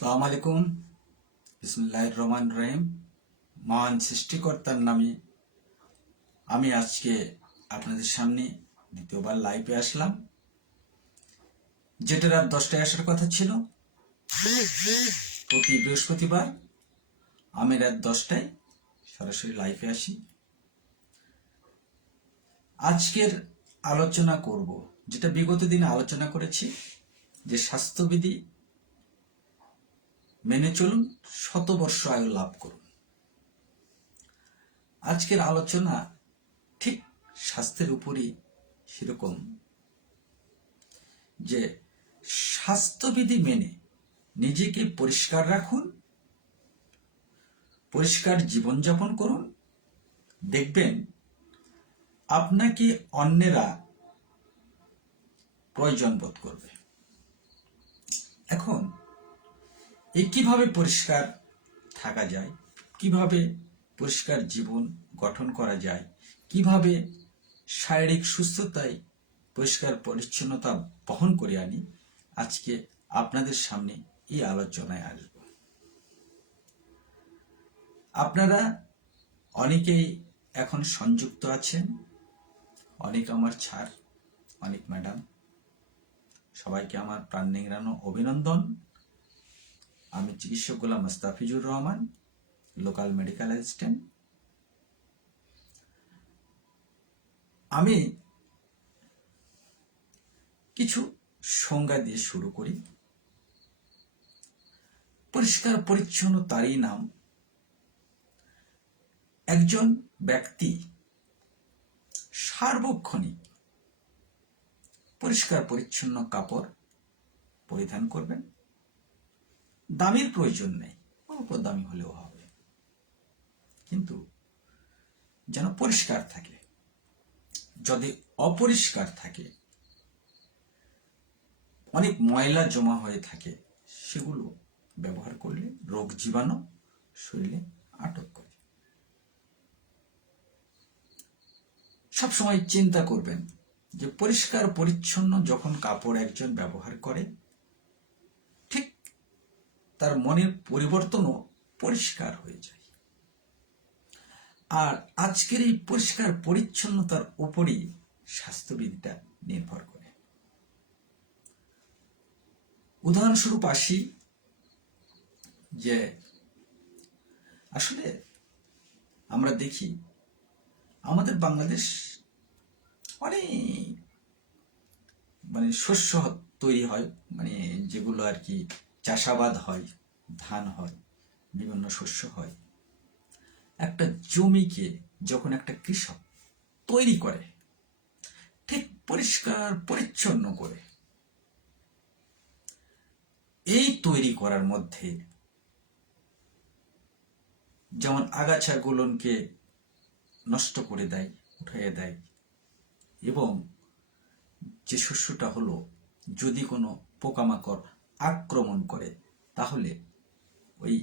সালাম আলাইকুম। বিসমিল্লাহির রহমানির রহিম। মহান সৃষ্টিকর্তার নামে আমি আজকে আপনাদের সামনে দ্বিতীয়বার লাইভে আসলাম। যেটা রাত 10টায় আসার কথা ছিল, প্রতি বৃহস্পতিবার আমি রাত 10টায় সরাসরি লাইভে আসি। আজকের আলোচনা করব যেটা বিগত দিনে আলোচনা করেছি, যে স্বাস্থ্যবিধি মেনে চলুন, শতবর্ষ আয়ু লাভ করুন। আজকের আলোচনা ঠিক স্বাস্থ্যের উপরই সেরকম, যে স্বাস্থ্যবিধি মেনে নিজেকে পরিষ্কার রাখুন, পরিষ্কার জীবনযাপন করুন, দেখবেন আপনাকে অন্যেরা প্রয়োজন বোধ করবে। এখন এই কিভাবে পরিষ্কার থাকা যায়, কিভাবে পরিষ্কার জীবন গঠন করা যায়, কিভাবে শারীরিক সুস্থতায় পরিষ্কার পরিচ্ছন্নতা বহন করে আনি, আজকে আপনাদের সামনে এই আলোচনায় আসব। আপনারা অনেকেই এখন সংযুক্ত আছেন, অনেক আমার ছাড়, অনেক ম্যাডাম, সবাইকে আমার প্রাণ নিংড়ানো অভিনন্দন। আমি চিকিৎসক Golam Mostafizur Rahman, local medical assistant. আমি কিছু সংজ্ঞা দিয়ে শুরু করি। পরিষ্কার পরিচ্ছন্ন তারই নাম। একজন ব্যক্তি সার্বক্ষণিক পরিষ্কার পরিচ্ছন্ন কাপড় পরিধান করবেন। দামের প্রয়োজন নেই, অল্প দামি হলেও হবে, কিন্তু যেন পরিষ্কার থাকে। যদি অপরিষ্কার থাকে, অনেক ময়লা জমা হয়ে থাকে, সেগুলো ব্যবহার করলে রোগ জীবাণু শরীরে আটক করে। সবসময় চিন্তা করবেন যে পরিষ্কার পরিচ্ছন্ন যখন কাপড় একজন ব্যবহার করে, ঠিক তার মনের পরিবর্তনও পরিষ্কার হয়ে যায়। আর আজকের এই পরিষ্কার পরিচ্ছন্নতার উপরই স্বাস্থ্যবিধিটা নির্ভর করে। উদাহরণস্বরূপ আসি, যে আসলে আমরা দেখি আমাদের বাংলাদেশ অনেক শস্য তৈরি হয়, যেগুলো আর কি চাষাবাদ হয়, ধান হয়, বিভিন্ন শস্য হয়। একটা জমিকে যখন একটা কৃষক তৈরি করে, ঠিক পরিষ্কার পরিচ্ছন্ন করে, এই তৈরি করার মধ্যে যেমন আগাছাগুলোকে নষ্ট করে দেয়, উঠিয়ে দেয়, এবং যে শস্যটা হলো, যদি কোনো পোকামাকড় আক্রমণ করে, তাহলে ওই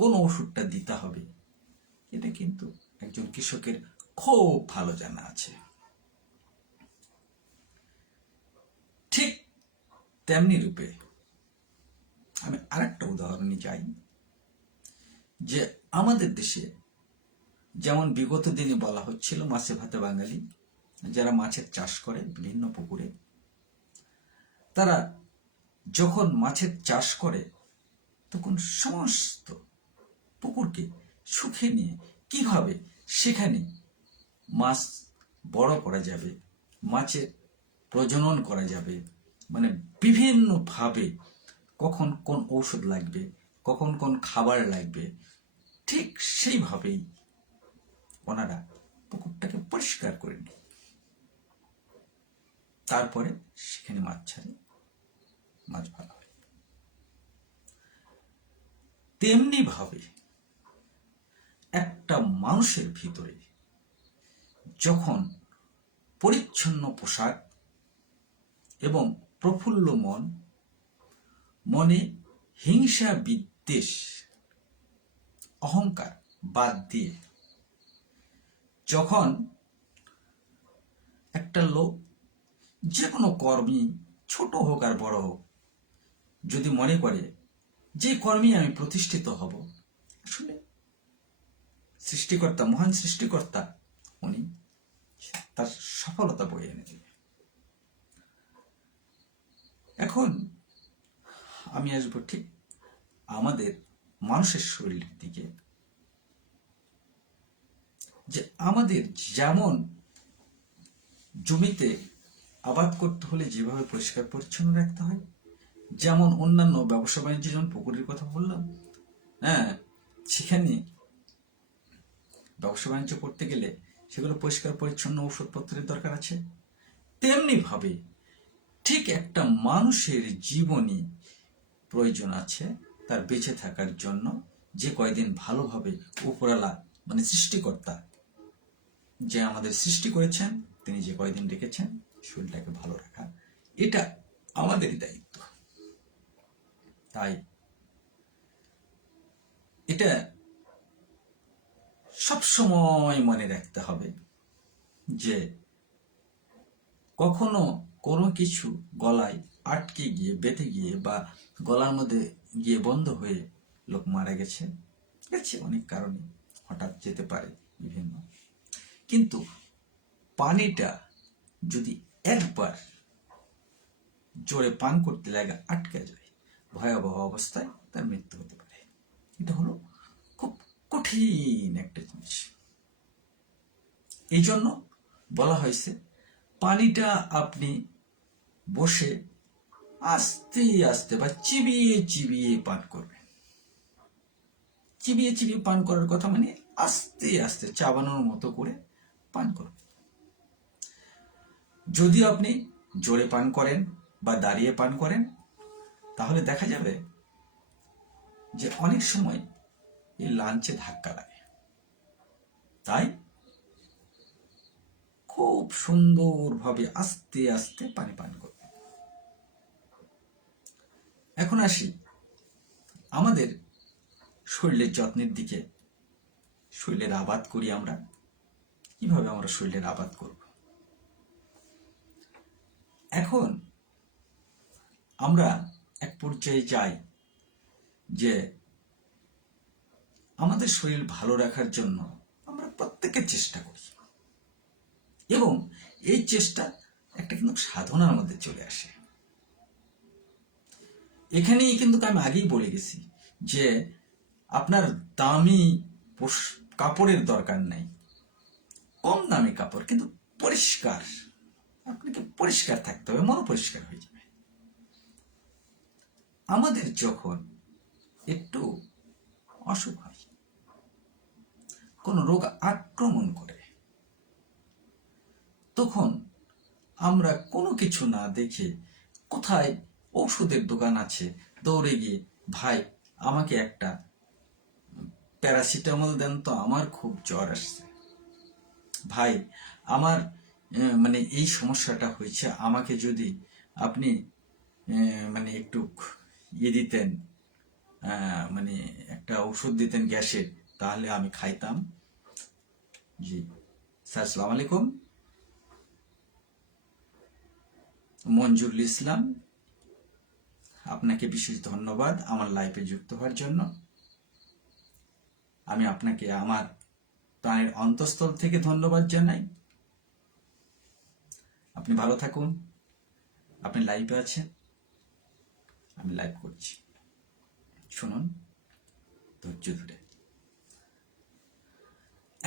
কোন ওষুধটা দিতে হবে, এটা কিন্তু একজন কৃষকের খুব ভালো জানা আছে। ঠিক তেমনি রূপে আমি আরেকটা উদাহরণে যাই, যে আমাদের দেশে যেমন বিগত দিনে বলা হচ্ছিল মাছে ভাতে বাঙালি, যারা মাছের চাষ করে বিভিন্ন পুকুরে, তারা যখন মাছের চাষ করে তখন সমস্ত পুকুরকে শুকিয়ে নিয়ে কিভাবে সেখানে মাছ বড় করা যাবে, মাছের প্রজনন করা যাবে, বিভিন্নভাবে কখন কোন ঔষধ লাগবে, কখন কোন খাবার লাগবে, ঠিক সেইভাবেই ওনারা পুকুরটাকে পরিষ্কার করে নেয়। তারপরে সেখানে মাছ ছাড়ে, মাছ ভালো হয়। তেমনি ভাবে একটা মানুষের ভিতরে যখন পরিচ্ছন্ন পোশাক এবং প্রফুল্ল মন, মনে হিংসা বিদ্বেষ অহংকার বাদ দিয়ে যখন একটা লোক যে কোনো কর্মী, ছোট হোক আর বড় হোক, যদি মনে করে যে কর্মে আমি প্রতিষ্ঠিত হব, আসলে সৃষ্টিকর্তা, মহান সৃষ্টিকর্তা, উনি তার সফলতা বয়ে এনে দেবে। এখন আমি আসবো ঠিক আমাদের মানুষের শরীরের দিকে, যে আমাদের যেমন জমিতে আবাদ করতে হলে যেভাবে পরিষ্কার পরিচ্ছন্ন রাখতে হয়, যেমন অন্যান্য ব্যবসা বাণিজ্য, যেমন পুকুরের কথা বললাম, হ্যাঁ, সেখানে ব্যবসা বাণিজ্য করতে গেলে সেগুলো পরিষ্কার পরিচ্ছন্ন ওষুধপত্রের দরকার আছে। তেমনি ভাবে ঠিক একটা মানুষের জীবনী প্রয়োজন আছে তার বেঁচে থাকার জন্য, যে কয়দিন ভালোভাবে উপরালা মানে সৃষ্টিকর্তা যে আমাদের সৃষ্টি করেছেন, তিনি যে কয়দিন রেখেছেন শরীরটাকে ভালো রাখা, এটা আমাদেরই দায়িত্ব। তাই এটা সবসময় মনে রাখতে হবে যে কখনো কোনো কিছু গলায় আটকে গিয়ে, বেঁধে গিয়ে বা গলার মধ্যে গিয়ে বন্ধ হয়ে লোক মারা গেছে, অনেক কারণে হঠাৎ যেতে পারে বিভিন্ন, কিন্তু পানিটা যদি একবার জোরে পান করতে লাগে আটকে যায়, ভয়াবহ অবস্থায় তার মৃত্যু হতে পারে। এটা হলো খুব কঠিন একটা জিনিস। এই জন্য বলা হয়েছে পানিটা আপনি বসে আস্তে আস্তে বা চিবিয়ে চিবিয়ে পান করবেন। চিবিয়ে চিবিয়ে পান করার কথা মানে আস্তে আস্তে চাবানোর মতো করে পান করবেন। যদি আপনি জোরে পান করেন বা দাঁড়িয়ে পান করেন, তাহলে দেখা যাবে যে অনেক সময় এই লাঞ্চে ধাক্কা লাগে। তাই খুব সুন্দরভাবে আস্তে আস্তে পানি পান করবে। এখন আসি আমাদের শরীরের যত্নের দিকে। শরীরের আবাদ করি আমরা, কিভাবে আমরা শরীরের আবাদ করব? এখন আমরা এক পর্যায়ে যাই যে আমাদের শরীর ভালো রাখার জন্য আমরা প্রত্যেকের চেষ্টা করি, এবং এই চেষ্টা একটা কিন্তু সাধনার মধ্যে চলে আসে। এখানেই কিন্তু আমি আগেই বলে গেছি যে আপনার দামি কাপড়ের দরকার নাই, কম দামি কাপড়, কিন্তু পরিষ্কার, আপনাকে পরিষ্কার থাকতে হবে, মন পরিষ্কার হয়ে যাবে। আমাদের যখন একটু অসুখ হয়, কোন রোগ আক্রমণ করে, তখন আমরা কোনো কিছু না দেখে কোথায় ওষুধের দোকান আছে দৌড়ে গিয়ে, ভাই আমাকে একটা প্যারাসিটামল দেন তো, আমার খুব জ্বর আসছে, ভাই আমার মানে এই সমস্যাটা হয়েছে, আমাকে যদি আপনি মানে একটু দিতেন, মানে একটা ওষুধ দিতেন গ্যাসের, তাহলে আমি খাইতাম। জি স্যার, আসসালামু আলাইকুম। মঞ্জুরুল ইসলাম, আপনাকে বিশেষ ধন্যবাদ আমার লাইফে যুক্ত হওয়ার জন্য। আমি আপনাকে আমার প্রাণের অন্তঃস্থল থেকে ধন্যবাদ জানাই। আপনি ভালো থাকুন। আপনি লাইভে আছেন, আমি লাইভ করছি, শুনুন ধৈর্য ধরে।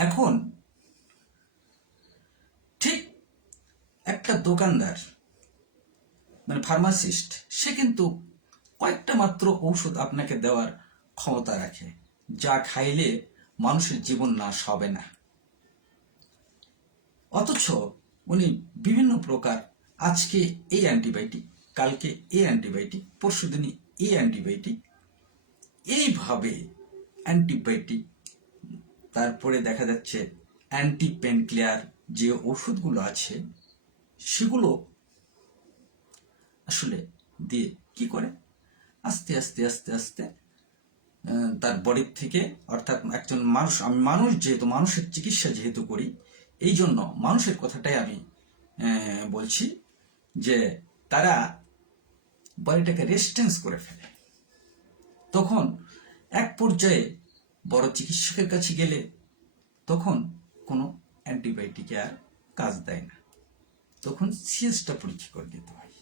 এখন ঠিক একটা দোকানদার মানে ফার্মাসিস্ট, সে কিন্তু কয়েকটা মাত্র ঔষধ আপনাকে দেওয়ার ক্ষমতা রাখে, যা খাইলে মানুষের জীবন নাশ হবে না। অথচ উনি বিভিন্ন প্রকার, আজকে এই অ্যান্টিবায়োটিক, কালকে এই অ্যান্টিবায়োটিক, পরশুদিনই এই অ্যান্টিবায়োটিক, এইভাবে অ্যান্টিবায়োটিক, তারপরে দেখা যাচ্ছে অ্যান্টি পেন ক্লিয়ার যে ওষুধগুলো আছে, সেগুলো আসলে দিয়ে কি করে আস্তে আস্তে আস্তে আস্তে তার বডির থেকে, অর্থাৎ একজন মানুষ, আমি মানুষ যেহেতু, মানুষের চিকিৎসা যেহেতু করি, এই জন্য মানুষের কথাটাই আমি বলছি, যে তারা বডিটাকে রেস্টেন্স করে ফেলে। তখন এক পর্যায়ে বড় চিকিৎসকের কাছে গেলে তখন কোনো অ্যান্টিবায়োটিক আর কাজ দেয় না, তখন সিএসটা পরীক্ষা করে নিতে হয়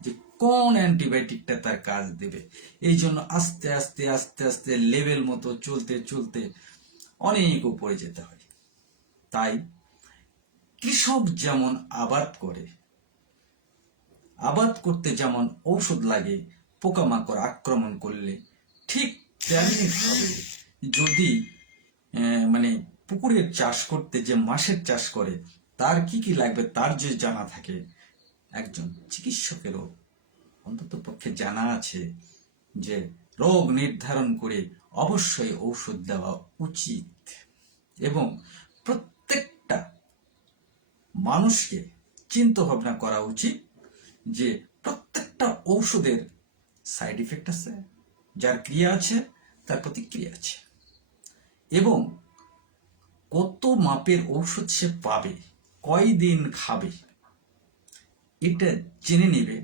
যে কোন অ্যান্টিবায়োটিকটা তার কাজ দেবে। এই জন্য আস্তে আস্তে আস্তে আস্তে লেভেল মতো চলতে চলতে অনেক উপরে যেতে হয়। তাই কৃষক যেমন আবাদ করে, আবাদ করতে যেমন ঔষধ লাগে পোকামাকড় আক্রমণ করলে, ঠিক তেমনি ভাবে যদি মানে পুকুরের চাষ করতে যে মাছের চাষ করে তার কি কি লাগবে তার যদি জানা থাকে, একজন চিকিৎসকেরও অন্তত পক্ষে জানা আছে যে রোগ নির্ধারণ করে অবশ্যই ঔষধ দেওয়া উচিত। এবং প্রত্যেকটা মানুষকে চিন্তা ভাবনা করা উচিত যে প্রত্যেকটা ঔষধের সাইড ইফেক্ট আছে, যার ক্রিয়া আছে তার প্রতিক্রিয়া আছে, এবং কত মাপের ঔষধ সে পাবে, কয়দিন খাবে, এটা জেনে নেবে।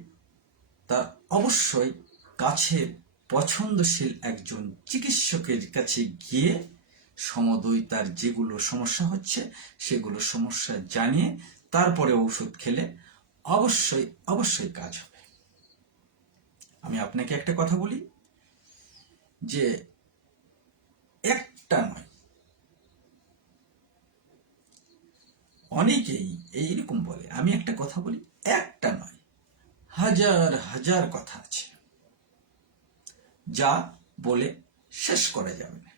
তার অবশ্যই কাছে পছন্দশীল একজন চিকিৎসকের কাছে গিয়ে সমদই তার যেগুলো সমস্যা হচ্ছে সেগুলো সমস্যা জানিয়ে তারপরে ঔষধ খেলে অবশ্যই অবশ্যই কাজ হবে। আমি আপনাকে একটা কথা বলি যে একটা নয়, অনেকেই এইরকম বলে, আমি একটা কথা বলি, একটা নয়, হাজার হাজার কথা আছে যা বলে শেষ করা যাবে না।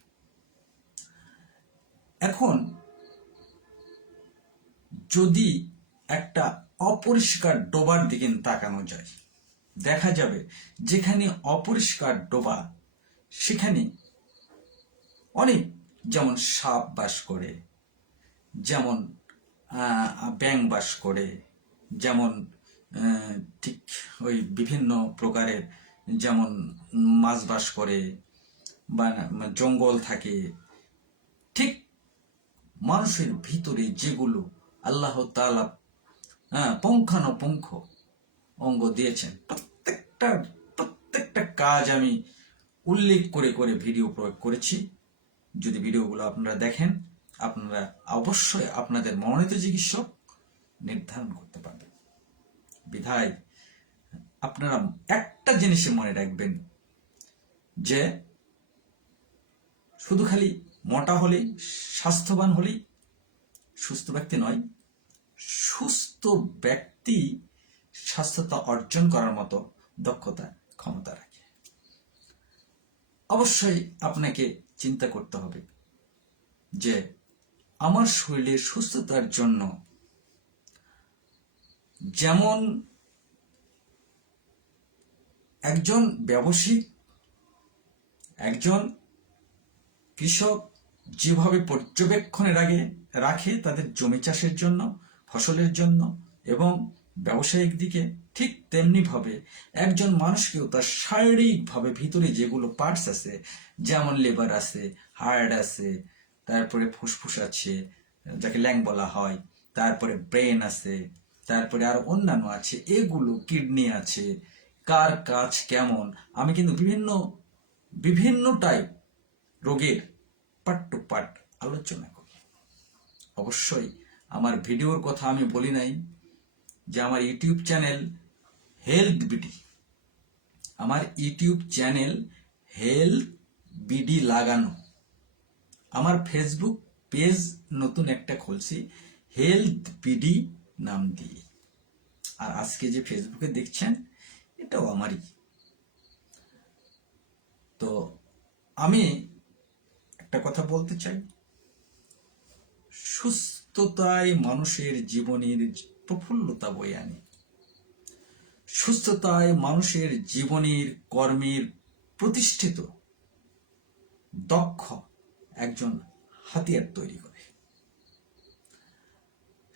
এখন যদি একটা অপরিষ্কার ডোবার দিকে তাকানো যায়, দেখা যাবে যেখানে অপরিষ্কার ডোবা সেখানে অনেক, যেমন সাপ বাস করে, যেমন ব্যাঙ বাস করে, যেমন ঠিক ওই বিভিন্ন প্রকারের যেমন মাছ বাস করে বা জঙ্গল থাকে, ঠিক মানুষের ভিতরে যেগুলো আল্লাহ তাআলা পুঙ্খানুপুঙ্খ অঙ্গ দিয়েছেন, প্রত্যেকটা কাজ আমি উল্লেখ করে করে ভিডিও প্রয়োগ করেছি। যদি ভিডিওগুলো আপনারা দেখেন, আপনারা অবশ্যই আপনাদের মনোনীত চিকিৎসক নির্ধারণ করতে পারবেন। বিধায় আপনারা একটা জিনিসে মনে রাখবেন যে শুধু খালি মোটা হলেই, স্বাস্থ্যবান হলেই সুস্থ ব্যক্তি নয়, সুস্থ ব্যক্তি স্বাস্থ্যতা অর্জন করার মতো দক্ষতা ক্ষমতা রাখে। অবশ্যই আপনাকে চিন্তা করতে হবে যে আমার শরীরের সুস্থতার জন্য যেমন একজন ব্যবসায়িক, একজন কৃষক যেভাবে পর্যবেক্ষণে রাখে তাদের জমি চাষের জন্য, ফসলের জন্য এবং ব্যবসায়িক দিকে, ঠিক তেমনি ভাবে একজন মানুষকেও তার শারীরিকভাবে ভিতরে যেগুলো পার্টস আছে, যেমন লিভার আছে, হার্ট আছে, তারপরে ফুসফুস আছে যাকে ল্যাং বলা হয়, তারপরে ব্রেন আছে, তারপরে আর অন্যান্য আছে, এগুলো কিডনি আছে, কার কাজ কেমন, আমি কিন্তু বিভিন্ন টাইপ রোগের পার্ট টু পার্ট আলোচনা করি। অবশ্যই আমার ভিডিওর কথা আমি বলি নাই যে আমার ইউটিউব চ্যানেল হেলথ বিডি, আমার ইউটিউব চ্যানেল হেলথ বিডি লাগানো, আমার ফেসবুক পেজ নতুন একটা খুলছি হেলথ বিডি নাম দিয়ে, আর আজকে যে ফেসবুকে দেখছেন এটাও আমারই। তো আমি একটা কথা বলতে চাই, সুস্থতায় মানুষের জীবনের প্রফুল্লতা বয়ে আনে, সুস্থতায় মানুষের জীবনের কর্মের প্রতিষ্ঠিত দক্ষ একজন হাতিয়ার তৈরি করে।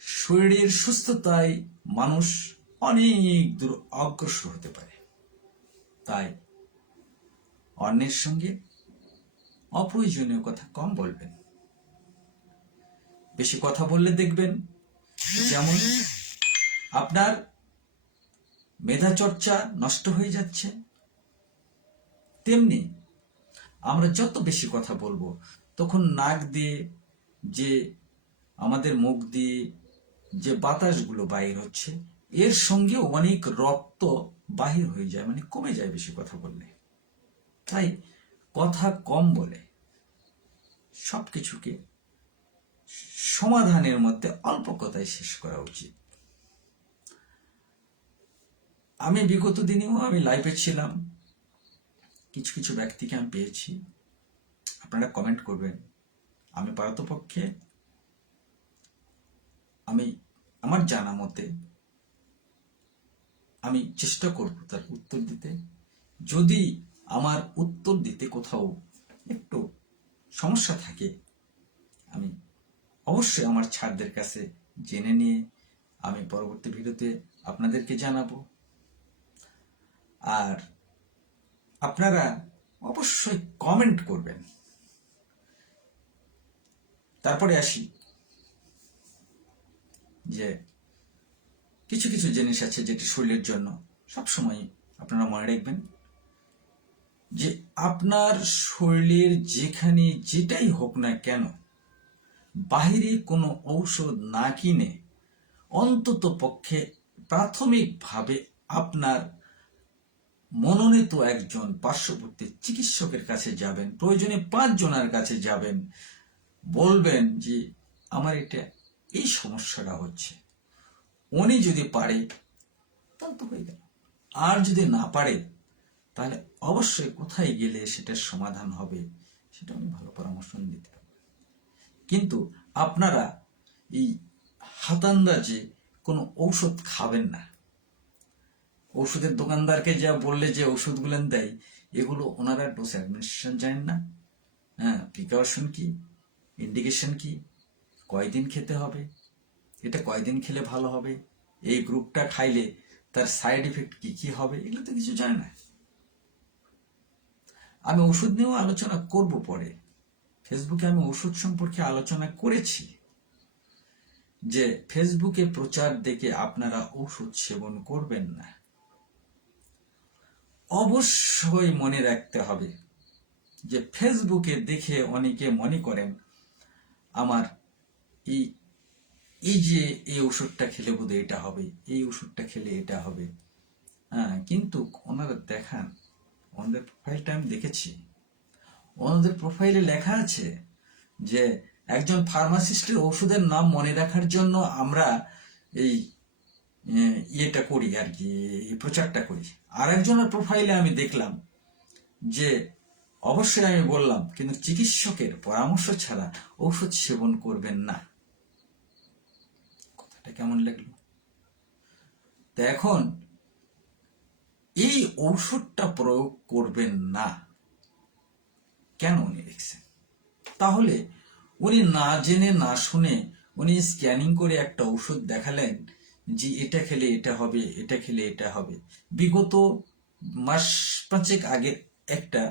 শরীরের সুস্থতায় মানুষ অনেক দূর অগ্রসর হতে পারে। তাই অন্যের সঙ্গে অপ্রয়োজনীয় কথা কম বলবেন। বেশি কথা বললে দেখবেন যেমন আপনার মেধা চর্চা নষ্ট হয়ে যাচ্ছে। তেমনি আমরা যত বেশি কথা বলবো তখন নাক দিয়ে যে আমাদের মুখ দিয়ে যে বাতাসগুলো বাহির হচ্ছে এর সঙ্গে অনেক রক্ত বাহির হয়ে যায়, মানে কমে যায় বেশি কথা বললে। তাই কথা কম বলে সবকিছুকে সমাধানের মধ্যে অল্প কথায় শেষ করা উচিত। আমি বিগত দিনেও আমি লাইভে ছিলাম, কিছু কিছু ব্যক্তিকে আমি পেয়েছি, আপনারা কমেন্ট করবেন। আমি পারতপক্ষে আমি আমার জানা মতে আমি চেষ্টা করব তার উত্তর দিতে। যদি আমার উত্তর দিতে কোথাও একটু সমস্যা থাকে আমি অবশ্যই আমার ছাড়দের কাছে জেনে নিয়ে আমি পরবর্তী ভিডিওতে আপনাদেরকে জানাবো। আর আপনারা অবশ্যই কমেন্ট করবেন। তারপরে আসি যে কিছু কিছু জিনিস আছে যেটি শরীরের জন্য সবসময় আপনারা মনে রাখবেন যে আপনার শরীরের যেখানে যেটাই হোক না কেন বাহিরে কোনো ঔষধ না কিনে অন্তত পক্ষে প্রাথমিকভাবে আপনার মনোনীত একজন পার্শ্ববর্তী চিকিৎসকের কাছে যাবেন, প্রয়োজনে 5 জনের কাছে যাবেন, বলবেন যে আমার এটা এই সমস্যাটা হচ্ছে। উনি যদি পারে তাহলে তো হয়ে গেল, আর যদি না পারে তাহলে অবশ্যই কোথায় গেলে সেটার সমাধান হবে সেটা উনি ভালো পরামর্শ দিতে হবে। কিন্তু আপনারা এই হাতান্দাজে কোনো ঔষধ খাবেন না। ওষুধের দোকানদারকে যা বললে যে ওষুধগুলো দেয় এগুলো ওনারা ডোজ অ্যাডমিনিস্ট্রেশন জানেন না। হ্যাঁ, প্রিকশন কি, ইন্ডিকেশন কি, কয়দিন খেতে হবে, এটা কয়দিন খেলে ভালো হবে, এই গ্রুপটা খাইলে তার সাইড ইফেক্ট কি কি হবে, এগুলো তো কিছু জানে না। আমি ওষুধ নিয়েও আলোচনা করব পরে। ফেসবুকে আমি ওষুধ সম্পর্কে আলোচনা করেছি যে ফেসবুকে প্রচার দেখে আপনারা ওষুধ সেবন করবেন না। অবশ্যই মনে রাখতে হবে যে ফেসবুকে দেখে অনেকে মনে করেন আমার এই যে এই ওষুধটা খেলে বোধহয় এটা হবে, এই ওষুধটা খেলে এটা হবে। হ্যাঁ, কিন্তু ওনারা দেখান, ওনাদের প্রোফাইলটা আমি দেখেছি, ওনাদের প্রোফাইলে লেখা আছে যে একজন ফার্মাসিস্টের ওষুধের নাম মনে রাখার জন্য আমরা এই ইয়েটা করি আর কি, প্রচারটা করি। আর একজনের প্রোফাইলে আমি দেখলাম যে অবশ্যই আমি বললাম কিন্তু চিকিৎসকের পরামর্শ ছাড়া ঔষধ সেবন করবেন না। কথাটা কেমন লাগলো? তো এখন এই ঔষধটা প্রয়োগ করবেন না কেন উনি লিখছেন? তাহলে উনি না জেনে না শুনে উনি স্ক্যানিং করে একটা ঔষধ দেখালেন যে এটা খেলে এটা হবে, এটা খেলে এটা হবে। বিগত মাস 5 আগে একটা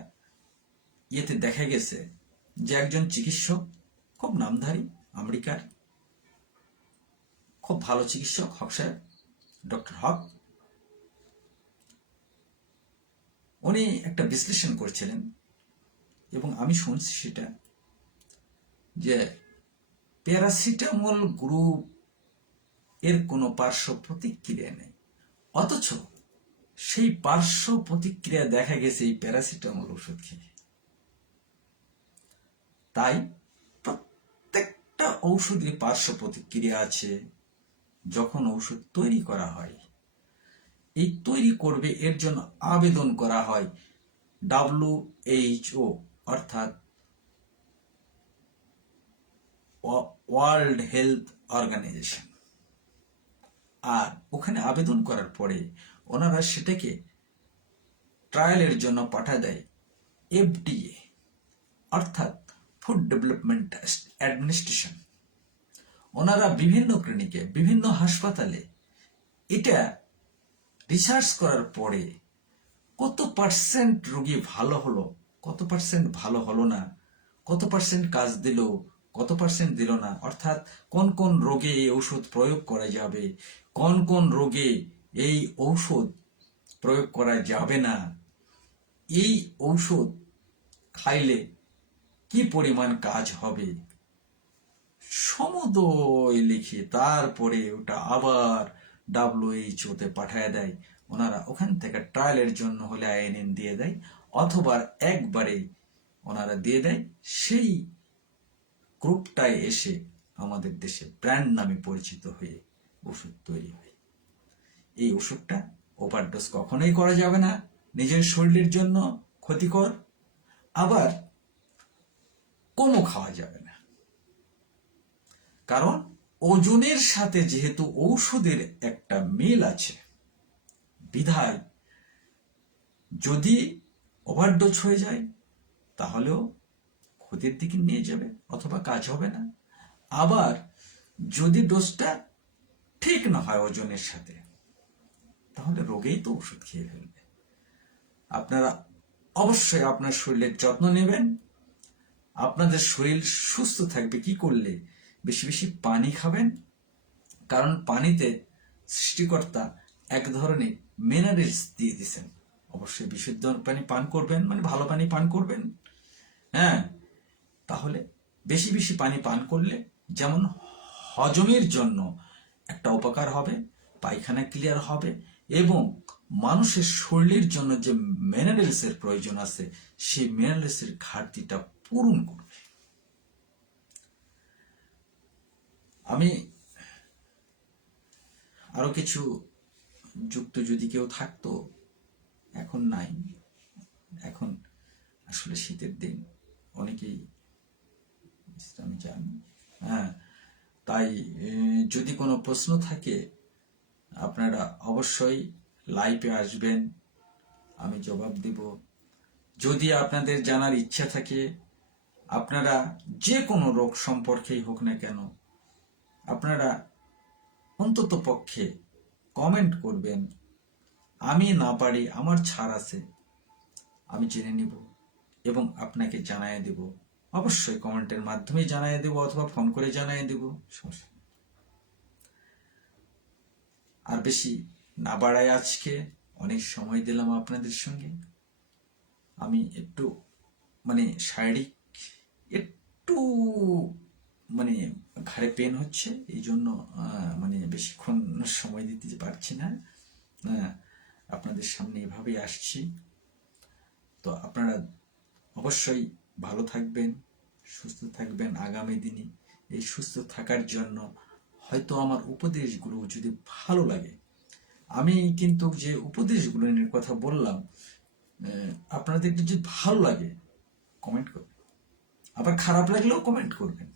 ইয়েতে দেখা গেছে যে একজন চিকিৎসক, খুব নামধারী আমেরিকার খুব ভালো চিকিৎসক, হক সাহেব, ডক্টর হক, উনি একটা বিশ্লেষণ করছিলেন এবং আমি শুনছি সেটা যে প্যারাসিটামল গ্রুপ এর কোনো পার্শ্ব প্রতিক্রিয়া নেই, অথচ সেই পার্শ্ব প্রতিক্রিয়া দেখা গেছে এই প্যারাসিটামল ওষুধ খেয়ে। তাই প্রত্যেকটা ঔষধের পার্শ্ব প্রতিক্রিয়া আছে। যখন ঔষধ তৈরি করা হয়, এই তৈরি করবে এর জন্য আবেদন করা হয় WHO অর্থাৎ ওয়ার্ল্ড হেলথ অর্গানাইজেশন। আর ওখানে আবেদন করার পরে ওনারা সেটাকে ট্রায়ালের জন্য পাঠা দেয় FDA অর্থাৎ ফুড ডেভেলপমেন্ট অ্যাডমিনিস্ট্রেশন। ওনারা বিভিন্ন ক্লিনিকে, বিভিন্ন হাসপাতালে এটা রিসার্চ করার পরে কত পার্সেন্ট রোগী ভালো হলো, কত পার্সেন্ট ভালো হলো না, কত পার্সেন্ট কাজ দিল, কত পার্সেন্ট দিল না, অর্থাৎ কোন কোন রোগে এই ঔষধ প্রয়োগ করা যাবে, কোন কোন রোগে এই ঔষধ প্রয়োগ করা যাবে না, এই ঔষধ খাইলে কি পরিমাণ কাজ হবে সমুদয় লিখে তারপরে ওটা আবার WHO তে পাঠায় দেয়। ওনারা ওখান থেকে ট্রায়ালের জন্য হলে INN দিয়ে দেয়, অথবা একবারে ওনারা দিয়ে দেয়। সেই গ্রুপটায় এসে আমাদের দেশে ব্র্যান্ড নামে পরিচিত হয়ে ওষুধ তৈরি হয়। এই ওষুধটা ওভারডোজ কখনোই করা যাবে না, নিজের শরীরের জন্য ক্ষতিকর, আবার কমও খাওয়া যাবে না। কারণ ওজনের সাথে যেহেতু ঔষধের একটা মিল আছে, বিধায় যদি ওভারডোজ হয়ে যায় তাহলেও ক্ষতির দিকে নিয়ে যাবে অথবা কাজ হবে না। আবার যদি ডোজটা ঠিক না হয় ওজনের সাথে, তাহলে রোগেই তো ওষুধ খেয়ে ফেলবে। আপনারা অবশ্যই আপনার শরীরের যত্ন নেবেন। আপনাদের শরীর সুস্থ থাকবে কি করলে? বেশি বেশি পানি খাবেন, কারণ পানিতে সৃষ্টিকর্তা এক ধরনের মিনারেলস দিয়ে দিয়েছেন। অবশ্যই বিশুদ্ধ পানি পান করবেন, মানে ভালো পানি পান করবেন। হ্যাঁ, তাহলে বেশি বেশি পানি পান করলে যেমন হজমের জন্য একটা উপকার হবে, পায়খানা ক্লিয়ার হবে, এবং মানুষের শরীরের জন্য যে মিনারেলসের প্রয়োজন আছে সেই মিনারেলসের ঘাটতিটা পূরণ করবে। আমি আরো কিছু যুক্ত যদি কেউ থাকতো, এখন নাই। এখন আসলে শীতের দিন, অনেকেই বিশ্রামে যান। হ্যাঁ, তাই যদি কোনো প্রশ্ন থাকে আপনারা অবশ্যই লাইভে আসবেন, আমি জবাব দেব। যদি আপনাদের জানার ইচ্ছা থাকে, আপনারা যে কোনো রোগ সম্পর্কেই হোক না কেন, আপনারা অন্তত পক্ষে কমেন্ট করবেন। আমি না পারি, আমার ছাড় আছে, আমি জেনে নিব এবং আপনাকে জানাই দেব। অবশ্যই কমেন্টের মাধ্যমে জানাই দেব অথবা ফোন করে জানাই দেব, সমস্যা। আর বেশি না বাড়ায়, আজকে অনেক সময় দিলাম আপনাদের সঙ্গে। আমি একটু শারীরিক একটু ঘাড়ে পেন হচ্ছে, এই জন্য বেশিক্ষণ সময় দিতে পারছি না। আপনাদের সামনে এভাবেই আসছি। তো আপনারা অবশ্যই ভালো থাকবেন, সুস্থ থাকবেন আগামী দিনে। এই সুস্থ থাকার জন্য হয়তো আমার উপদেশগুলো যদি ভালো লাগে, আমি কিন্তু যে উপদেশগুলো নিয়ে কথা বললাম, আপনাদের যদি ভালো লাগে কমেন্ট করবেন, আবার খারাপ লাগলেও কমেন্ট করবেন।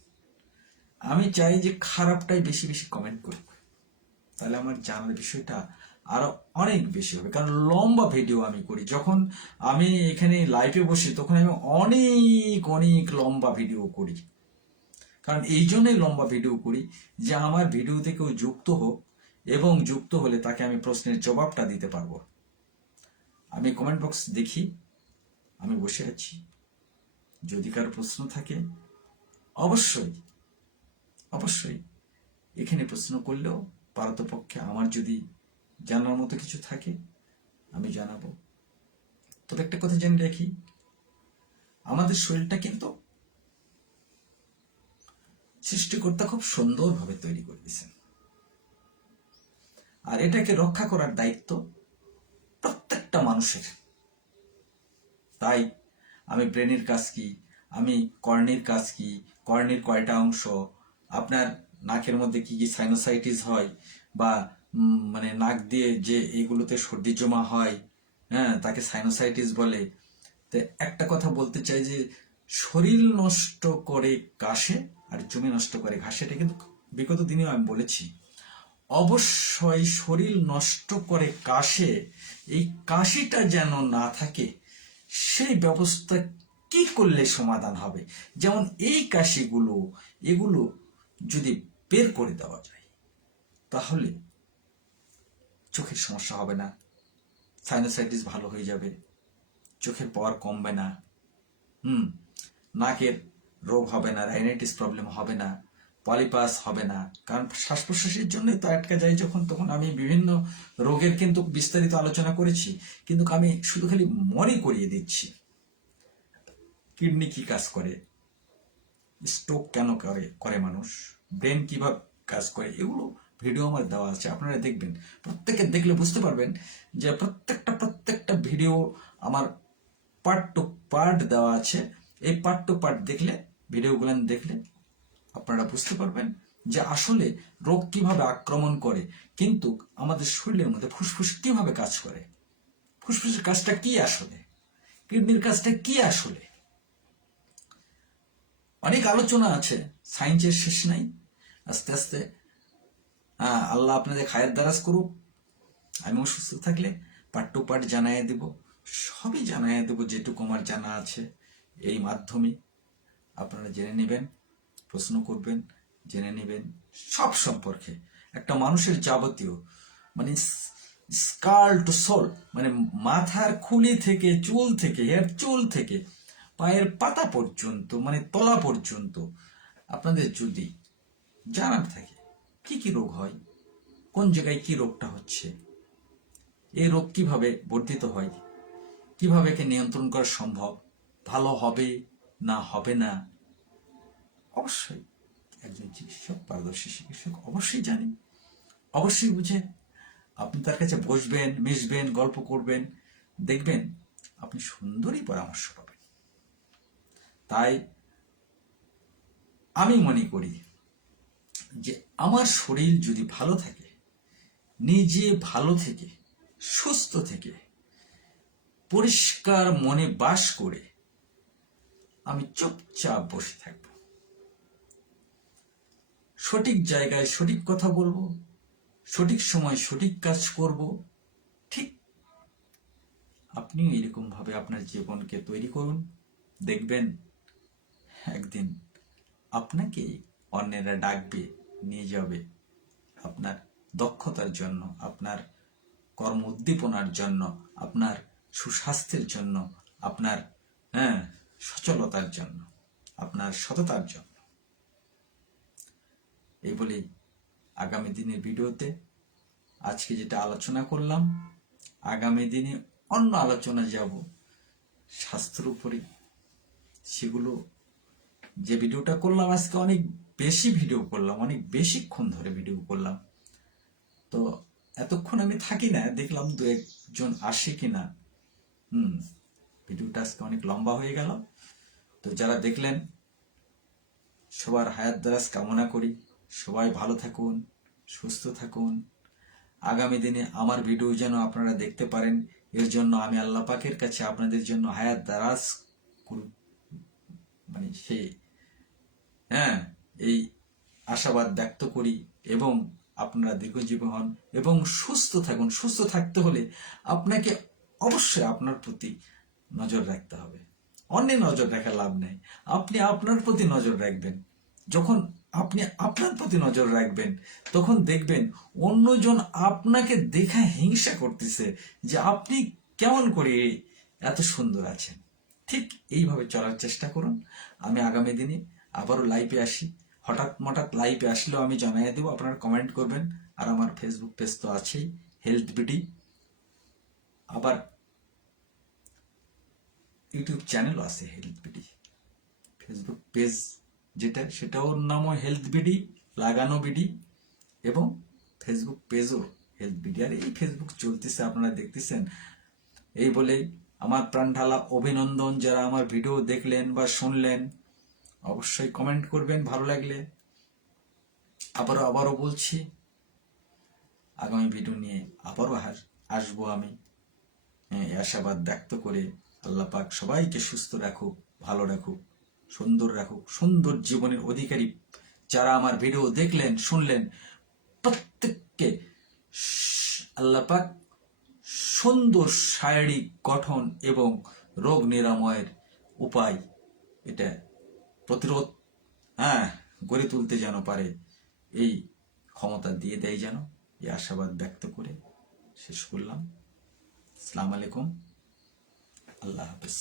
আমি চাই যে খারাপটাই বেশি বেশি কমেন্ট করবে, তাহলে আমার জানার বিষয়টা আরো অনেক বেশি হবে। কারণ লম্বা ভিডিও আমি করি, যখন আমি এখানে লাইভে বসি তখন আমি অনেক অনেক লম্বা ভিডিও করি। কারণ এই জন্যই লম্বা ভিডিও করি যে আমার ভিডিওতে কেউ যুক্ত হোক, এবং যুক্ত হলে তাকে আমি প্রশ্নের জবাবটা দিতে পারবো। আমি কমেন্ট বক্স দেখি, আমি বসে আছি, যদি কারো প্রশ্ন থাকে অবশ্যই অবশ্যই এখানে প্রশ্ন করলেও পারতপক্ষে আমার যদি জানার মতো কিছু থাকে আমি জানাবো। তবে একটা কথা জেনে রাখি, আমাদের শরীরটা কিন্তু সৃষ্টিকর্তা খুব সুন্দরভাবে তৈরি করে দিয়েছেন, আর এটাকে রক্ষা করার দায়িত্ব প্রত্যেকটা মানুষের। তাই আমি ব্রেনের কাজ কি, আমি কর্ণের কাজ কি, কর্ণের কয়টা অংশ, আপনার নাকের মধ্যে কি কি সাইনোসাইটিস হয়, বা নাক দিয়ে যে এইগুলোতে সর্দি জমা হয়, হ্যাঁ, তাকে সাইনোসাইটিস বলে। তো একটা কথা বলতে চাই যে শরীর নষ্ট করে কাশে আর জমি নষ্ট করে ঘাসে, এটা কিন্তু বিগত দিনেও আমি বলেছি। অবশ্যই শরীর নষ্ট করে কাশে, এই কাশিটা যেন না থাকে সেই ব্যবস্থা কি করলে সমাধান হবে। যেমন এই কাশিগুলো, এগুলো যদি বের করে দেওয়া যায় তাহলে চোখের সমস্যা হবে না, সাইনোসাইটিস ভালো হয়ে যাবে, চোখের পাওয়ার কমবে না, নাকের রোগ হবে না, রাইনাইটিস প্রবলেম হবে না। পলিপাস হবে না, কারণ শ্বাস প্রশ্বাসের জন্যই তো আটকা যায় যখন, তখন আমি বিভিন্ন রোগের কিন্তু বিস্তারিত আলোচনা করেছি, কিন্তু আমি শুধু খালি মনে করিয়ে দিচ্ছি। কিডনি কি কাজ করে, স্ট্রোক কেন করে করে মানুষ, ব্রেন কিভাবে কাজ করে, এগুলো ভিডিও আমার দেওয়া আছে, আপনারা দেখবেন। প্রত্যেকে দেখলে বুঝতে পারবেন যে প্রত্যেকটা ভিডিও আমার পার্ট টু পার্ট দেওয়া আছে। এই পার্ট টু পার্ট দেখলে, ভিডিওগুলো দেখলে আপনারা বুঝতে পারবেন যে আসলে রোগ কিভাবে আক্রমণ করে, কিন্তু আমাদের শরীরের মধ্যে ফুসফুস কিভাবে কাজ করে, ফুসফুসের কাজটা কি আসলে, কিডনির কাজটা কি আসলে। অনেক আলোচনা আছে, সায়েন্সের শেষ নাই। আস্তে আস্তে আল্লাহ আপনাদের খায়ের দারাজ করুক, আমিও সুস্থ থাকলে পার্ট টু পার্ট জানাই দেব, সবই জানাই দেব যেটুকু আমার জানা আছে। এই মাধ্যমে আপনারা জেনে নেবেন, প্রশ্ন করবেন, জেনে নেবেন সব সম্পর্কে। একটা মানুষের যাবতীয় মানে স্কাল টু সোল, মানে মাথার খুলি থেকে, চুল থেকে, হেয়ার চুল থেকে পায়ের পাতা পর্যন্ত, মানে তলা পর্যন্ত আপনাদের যদি জানার থাকে কি কি রোগ হয়, কোন জায়গায় কি রোগটা হচ্ছে, এই রোগ কিভাবে বর্ধিত হয়, কিভাবে একে নিয়ন্ত্রণ করা সম্ভব, ভালো হবে না হবে না, অবশ্যই একজন চিকিৎসক, পারদর্শী চিকিৎসক অবশ্যই জানেন, অবশ্যই বুঝেন। আপনি তার কাছে বসবেন, মিশবেন, গল্প করবেন, দেখবেন আপনি সুন্দরই পরামর্শ পাবেন। তাই আমি মনে করি যে আমার শরীর যদি ভালো থাকে, নিজে ভালো থেকে, সুস্থ থেকে, পরিষ্কার মনে বাস করে আমি চুপচাপ বসে থাকব, সঠিক জায়গায় সঠিক কথা বলবো, সঠিক সময় সঠিক কাজ করব, ঠিক আপনিও এরকম ভাবে আপনার জীবনকে তৈরি করুন। দেখবেন একদিন আপনাকে অন্যেরা ডাকবে, নিয়ে যাবে আপনার দক্ষতার জন্য, আপনার কর্ম উদ্দীপনার জন্য, আপনার সুস্বাস্থ্যের জন্য, আপনার সচলতার জন্য, আপনার সততার জন্য। এই বলেই আগামী দিনের ভিডিওতে আজকে যেটা আলোচনা করলাম, আগামী দিনে অন্য আলোচনা যাব স্বাস্থ্যের উপরে। সেগুলো, যে ভিডিওটা করলাম আজকে, অনেক বেশি ভিডিও করলাম, অনেক বেশিক্ষণ ধরে ভিডিও করলাম, তো এতক্ষণ আমি থাকি না, দেখলাম দু একজন আসে কিনা। ভিডিওটা আজকে অনেক লম্বা হয়ে গেল। তো যারা দেখলেন সবার হায়াত দারাজ কামনা করি, সবাই ভালো থাকুন, সুস্থ থাকুন। আগামী দিনে আমার ভিডিও যেন আপনারা দেখতে পারেন, এর জন্য আমি আল্লাহ পাকের কাছে আপনাদের জন্য হায়াত দারাজ মানে সে এই আশাবাদ ব্যক্ত করি, এবং আপনারা দীর্ঘজীবী হন এবং সুস্থ থাকুন। সুস্থ থাকতে হলে আপনাকে অবশ্যই আপনার প্রতি নজর রাখতে হবে, অন্যের নজর রাখা লাভ নেই, আপনি আপনার প্রতি নজর রাখবেন। যখন আপনি আপনার প্রতি নজর রাখবেন, তখন দেখবেন অন্যজন আপনাকে দেখা হিংসা করতেছে যে আপনি কেমন করে এত সুন্দর আছেন। ঠিক এইভাবে চলার চেষ্টা করুন। আমি আগামী দিনে আবারও লাইভে আসি, হঠাৎ লাইভে আসলেও আমি জানিয়ে দেবো, আপনারা কমেন্ট করবেন। আর আমার ফেসবুক পেজ তো আছেই, হেলথ বিডি, আবার ইউটিউব চ্যানেলও আছে হেলথ বিডি। ফেসবুক পেজ যেটা, সেটাও নামও হেলথ বিডি, লাগানো বিডি, এবং ফেসবুক পেজও হেলথ বিডি। আর এই ফেসবুক চলতেছে, আপনারা দেখতেছেন। এই বলেই আমার প্রাণ ঢালা অভিনন্দন, যারা আমার ভিডিও দেখলেন বা শুনলেন, অবশ্যই কমেন্ট করবেন ভালো লাগলে। আবারও বলছি, আগামী ভিডিও নিয়ে আবারও আসবো আমি, আশাবাদ ব্যক্ত করে। আল্লাহ পাক সবাইকে সুস্থ রাখুক, ভালো রাখুক, সুন্দর রাখুক, সুন্দর জীবনের অধিকারী যারা আমার ভিডিও দেখলেন, শুনলেন, প্রত্যেককে আল্লাহ পাক সুন্দর শারীরিক গঠন এবং রোগ নিরাময়ের উপায়, এটা প্রতিরোধ গড়ে তুলতে যেন পারে, এই ক্ষমতা দিয়ে দেয় যেন, এই আশাবাদ ব্যক্ত করে শেষ করলাম। আসসালামু আলাইকুম, আল্লাহ হাফেজ।